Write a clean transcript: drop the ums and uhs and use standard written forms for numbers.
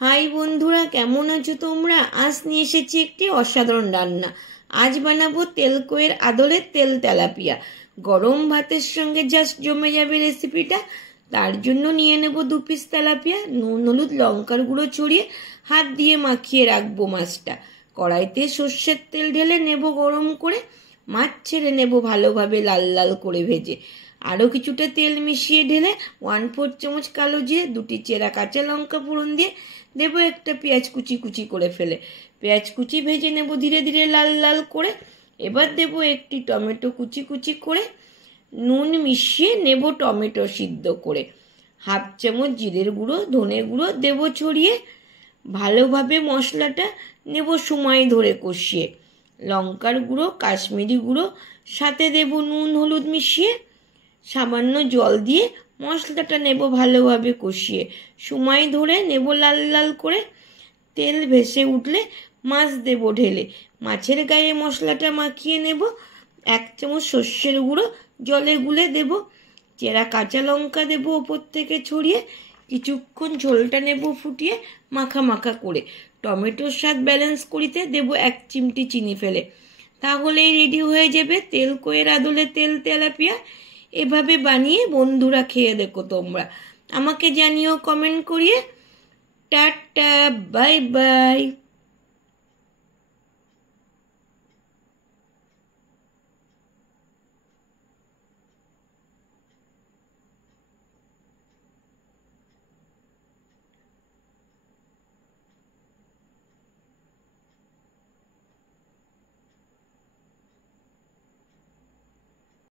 High বন্ধুরা, কেমন আছো তোমরা? আজ নিয়ে এসেছি একটি অসাধারণ রান্না। আজ বানাবো তেলকইয়ের আদলের তেল তেলাপিয়া। গরম ভাতের সঙ্গে জাস্ট জমে যাবে রেসিপিটা। তার জন্য নিয়ে নেব 2 পিস তেলাপিয়া। নুন হলুদ লঙ্কার গুঁড়ো ছড়িয়ে হাত দিয়ে মাখিয়ে রাখবো মাছটা। কড়াইতে সর্ষের তেল ঢেলে নেব গরম করে। মাছ ছেড়ে নেব ভালোভাবে লাল লাল করে ভেজে। আরও কিছুটা তেল মিশিয়ে ঢেলে 1/4 চামচ কালো জিরে, 2টি চেরা কাঁচা লঙ্কা ফোড়ন দিয়ে দেবো একটা পেঁয়াজ কুচি কুচি করে ফেলে। পেঁয়াজ কুচি ভেজে নেব ধীরে ধীরে লাল লাল করে। এবার দেবো একটি টমেটো কুচি কুচি করে। নুন মিশিয়ে নেব টমেটো সিদ্ধ করে। 1/2 চামচ জিরের গুঁড়ো ধনে গুঁড়ো দেবো ছড়িয়ে। ভালোভাবে মশলাটা নেব সময় ধরে কষিয়ে। লঙ্কার গুঁড়ো কাশ্মীরি গুঁড়ো সাথে দেব নুন হলুদ মিশিয়ে। সামান্য জল দিয়ে মশলাটা নেব ভালোভাবে কষিয়ে। সময় ধরে নেব লাল লাল করে। তেল ভেসে উঠলে মাছ দেব ঢেলে। মাছের গায়ে মশলাটা মাখিয়ে নেব। 1 চামচ সর্ষের গুঁড়ো জলে গুলে দেব। চেরা কাঁচা লঙ্কা দেব ওপর থেকে ছড়িয়ে। কিছুক্ষণ ঝোলটা নেব ফুটিয়ে মাখা মাখা করে। টমেটোর স্বাদ ব্যালেন্স করিতে দেব 1 চিমটি চিনি ফেলে। তাহলেই রেডি হয়ে যাবে তেলকইয়ের আদলে তেল তেলাপিয়া। এভাবে বানিয়ে বন্ধুরা খেয়ে দেখো তোমরা। আমাকে জানিও কমেন্ট করিয়ে। Tata, bye bye.